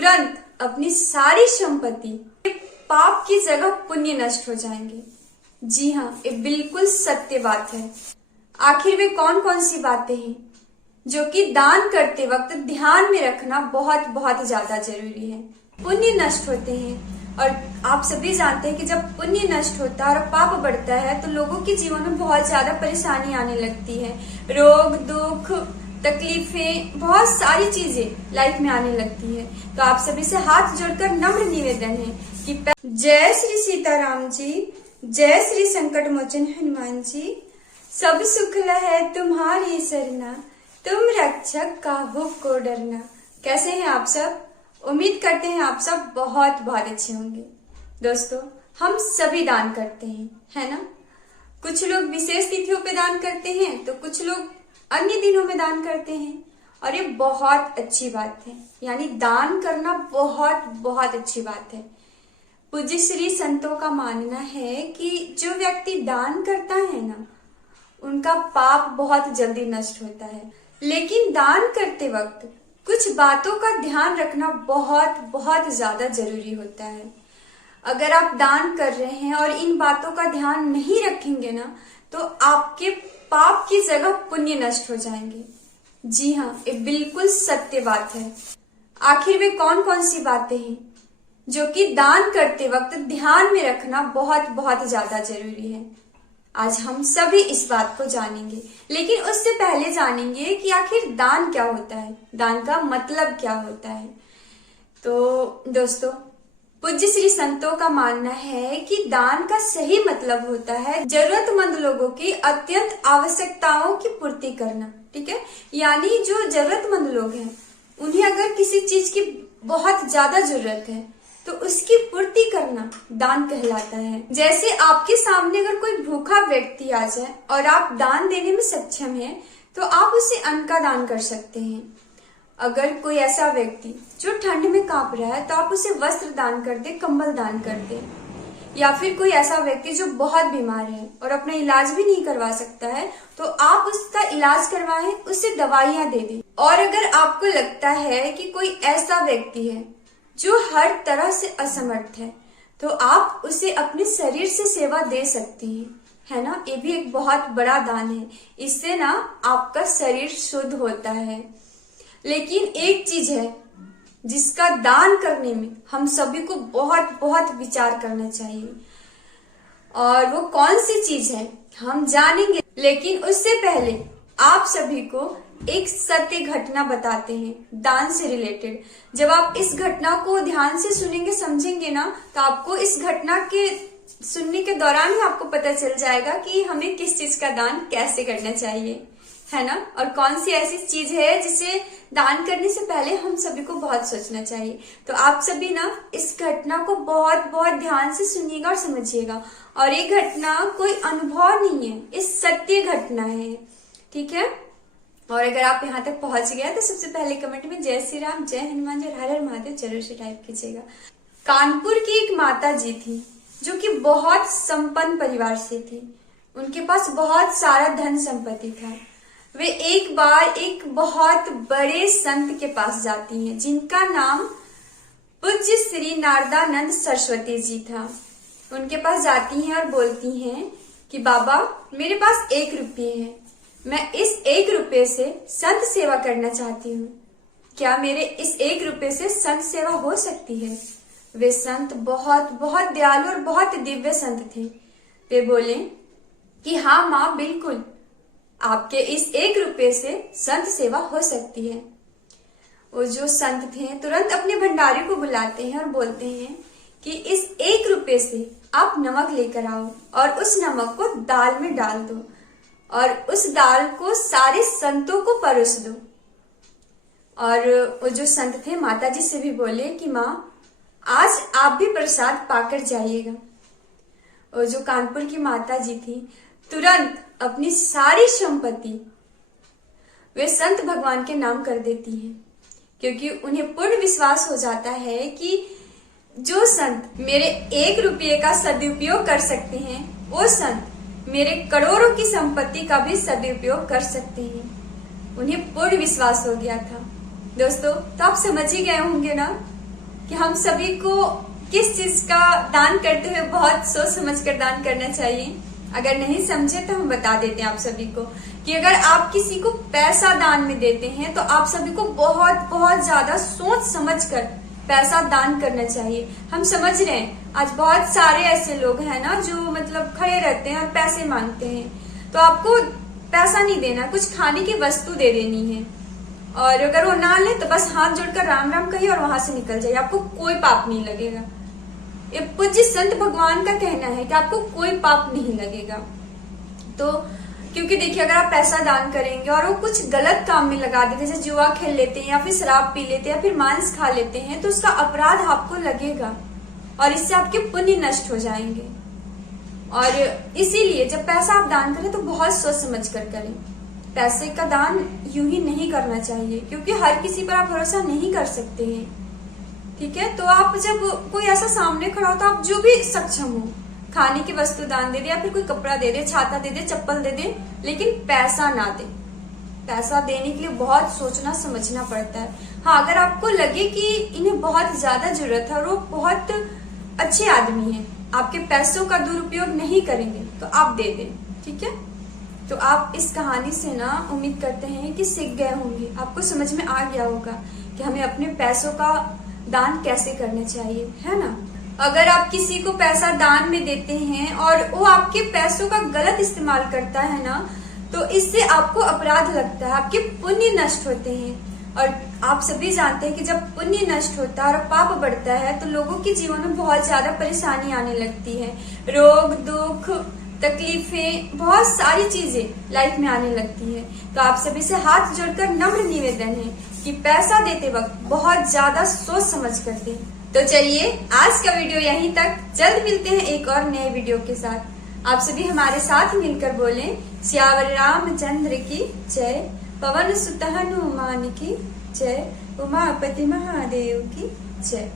तुरंत अपनी सारी संपत्ति पाप की जगह पुण्य नष्ट हो जाएंगे। जी हाँ, ये बिल्कुल सत्य बात है। आखिर वे कौन कौन सी बातें हैं जो कि दान करते वक्त ध्यान में रखना बहुत बहुत ज्यादा जरूरी है। पुण्य नष्ट होते हैं और आप सभी जानते हैं कि जब पुण्य नष्ट होता है और पाप बढ़ता है तो लोगों के जीवन में बहुत ज्यादा परेशानी आने लगती है। रोग, दुख, तकलीफें, बहुत सारी चीजें लाइफ में आने लगती है। तो आप सभी से हाथ जोड़कर नम्र निवेदन है कि जय श्री सीताराम जी, जय श्री संकट मोचन हनुमान जी। सब सुख है तुम्हारी सरना, तुम रक्षक काहू को डरना। कैसे हैं आप सब? उम्मीद करते हैं आप सब बहुत बहुत अच्छे होंगे। दोस्तों, हम सभी दान करते हैं, है ना? कुछ लोग विशेष तिथियों पे दान करते हैं तो कुछ लोग अन्य दिनों में दान करते हैं और ये बहुत अच्छी बात है। यानी दान करना बहुत बहुत अच्छी बात है। पूज्य श्री संतों का मानना है कि जो व्यक्ति दान करता है ना, उनका पाप बहुत जल्दी नष्ट होता है। लेकिन दान करते वक्त कुछ बातों का ध्यान रखना बहुत बहुत ज्यादा जरूरी होता है। अगर आप दान कर रहे हैं और इन बातों का ध्यान नहीं रखेंगे ना, तो आपके पाप की जगह पुण्य नष्ट हो जाएंगे। जी हाँ, ये बिल्कुल सत्य बात है। आखिर वे कौन कौन सी बातें हैं जो कि दान करते वक्त ध्यान में रखना बहुत बहुत ज्यादा जरूरी है? आज हम सभी इस बात को जानेंगे, लेकिन उससे पहले जानेंगे कि आखिर दान क्या होता है, दान का मतलब क्या होता है। तो दोस्तों, पूज्य श्री संतों का मानना है कि दान का सही मतलब होता है जरूरतमंद लोगों की अत्यंत आवश्यकताओं की पूर्ति करना। ठीक है, यानी जो जरूरतमंद लोग हैं उन्हें अगर किसी चीज की बहुत ज्यादा जरूरत है तो उसकी पूर्ति करना दान कहलाता है। जैसे आपके सामने अगर कोई भूखा व्यक्ति आ जाए और आप दान देने में सक्षम हैं, तो आप उसे अन्न का दान कर सकते हैं। अगर कोई ऐसा व्यक्ति जो ठंड में कांप रहा है तो आप उसे वस्त्र दान कर दे, कंबल दान कर दे। या फिर कोई ऐसा व्यक्ति जो बहुत बीमार है और अपना इलाज भी नहीं करवा सकता है, तो आप उसका इलाज करवाएं, उसे दवाइयां दे दें। और अगर आपको लगता है कि कोई ऐसा व्यक्ति है जो हर तरह से असमर्थ है, तो आप उसे अपने शरीर से सेवा दे सकती हैं, है ना? ये भी एक बहुत बड़ा दान है। इससे ना आपका शरीर शुद्ध होता है। लेकिन एक चीज है जिसका दान करने में हम सभी को बहुत बहुत विचार करना चाहिए, और वो कौन सी चीज है हम जानेंगे। लेकिन उससे पहले आप सभी को एक सत्य घटना बताते हैं दान से रिलेटेड। जब आप इस घटना को ध्यान से सुनेंगे, समझेंगे ना, तो आपको इस घटना के सुनने के दौरान ही आपको पता चल जाएगा कि हमें किस चीज का दान कैसे करना चाहिए, है ना? और कौन सी ऐसी चीज है जिसे दान करने से पहले हम सभी को बहुत सोचना चाहिए। तो आप सभी ना इस घटना को बहुत बहुत ध्यान से सुनिएगा और समझिएगा। और ये घटना कोई अनुभव नहीं है, ये सत्य घटना है। ठीक है? और अगर आप यहाँ तक पहुंच गए तो सबसे पहले कमेंट में जय श्री राम, जय हनुमान जी और हर हर महादेव जरूर से टाइप कीजिएगा। कानपुर की एक माता जी थी जो कि बहुत संपन्न परिवार से थी। उनके पास बहुत सारा धन संपत्ति था। वे एक बार एक बहुत बड़े संत के पास जाती हैं जिनका नाम पूज्य श्री नारदानंद सरस्वती जी था। उनके पास जाती हैं और बोलती हैं कि बाबा, मेरे पास 1 रुपये है, मैं इस 1 रुपये से संत सेवा करना चाहती हूँ। क्या मेरे इस 1 रुपये से संत सेवा हो सकती है? वे संत बहुत बहुत दयालु और बहुत दिव्य संत थे। वे बोले कि हाँ माँ, बिल्कुल, आपके इस 1 रुपये से संत सेवा हो सकती है। वो जो संत थे तुरंत अपने भंडारी को बुलाते हैं और बोलते हैं कि इस 1 रुपये से आप नमक लेकर आओ और उस नमक को दाल में डाल दो और उस दाल को सारे संतों को परोस दो। और वो जो संत थे माता जी से भी बोले कि माँ, आज आप भी प्रसाद पाकर जाइएगा। और जो कानपुर की माता जी थी तुरंत अपनी सारी संपत्ति वे संत भगवान के नाम कर देती हैं, क्योंकि उन्हें पूर्ण विश्वास हो जाता है कि जो संत मेरे 1 रुपये का सदुपयोग कर सकते हैं, वो संत मेरे करोड़ों की संपत्ति का भी सदुपयोग कर सकते हैं। उन्हें पूर्ण विश्वास हो गया था। दोस्तों, तो आप समझ ही गए होंगे ना कि हम सभी को किस चीज का दान करते हुए बहुत सोच समझ कर दान करना चाहिए। अगर नहीं समझे तो हम बता देते हैं आप सभी को कि अगर आप किसी को पैसा दान में देते हैं तो आप सभी को बहुत बहुत ज्यादा सोच समझ कर पैसा दान करना चाहिए। हम समझ रहे हैं आज बहुत सारे ऐसे लोग हैं ना जो मतलब खड़े रहते हैं और पैसे मांगते हैं, तो आपको पैसा नहीं देना, कुछ खाने की वस्तु दे देनी है। और अगर वो ना ले तो बस हाथ जोड़कर राम राम कहिए और वहां से निकल जाइए, आपको कोई पाप नहीं लगेगा। ये पूज्य संत भगवान का कहना है कि आपको कोई पाप नहीं लगेगा। तो क्योंकि देखिए अगर आप पैसा दान करेंगे और वो कुछ गलत काम में लगा देते, जैसे जुआ खेल लेते हैं या फिर शराब पी लेते हैं या फिर मांस खा लेते हैं, तो उसका अपराध आपको लगेगा और इससे आपके पुण्य नष्ट हो जाएंगे। और इसीलिए जब पैसा आप दान करें तो बहुत सोच समझ कर करें। पैसे का दान यूं ही नहीं करना चाहिए क्योंकि हर किसी पर आप भरोसा नहीं कर सकते हैं, ठीक है। तो आप जब कोई ऐसा सामने खड़ा हो तो आप जो भी सक्षम हो, खाने की वस्तु दान दे दे या फिर कोई कपड़ा दे दे, छाता दे दे, चप्पल दे दे, लेकिन पैसा ना दे। पैसा देने के लिए बहुत सोचना समझना पड़ता है। हाँ, अगर आपको लगे कि इन्हें बहुत ज्यादा जरूरत है और वो बहुत अच्छे आदमी हैं, आपके पैसों का दुरुपयोग नहीं करेंगे तो आप दे दें, ठीक है। तो आप इस कहानी से ना उम्मीद करते हैं कि सीख गए होंगे, आपको समझ में आ गया होगा कि हमें अपने पैसों का दान कैसे करना चाहिए, है ना। अगर आप किसी को पैसा दान में देते हैं और वो आपके पैसों का गलत इस्तेमाल करता है ना, तो इससे आपको अपराध लगता है, आपके पुण्य नष्ट होते हैं। और आप सभी जानते हैं कि जब पुण्य नष्ट होता है और पाप बढ़ता है तो लोगों के जीवन में बहुत ज्यादा परेशानी आने लगती है, रोग दुख तकलीफें, बहुत सारी चीजें लाइफ में आने लगती है। तो आप सभी से हाथ जोड़कर नम्र निवेदन है कि पैसा देते वक्त बहुत ज्यादा सोच समझ कर दें। तो चलिए आज का वीडियो यहीं तक, जल्द मिलते हैं एक और नए वीडियो के साथ। आप सभी हमारे साथ मिलकर बोलें श्यावर रामचंद्र की जय, पवन सुत हनुमान की जय, उमापति महादेव की जय।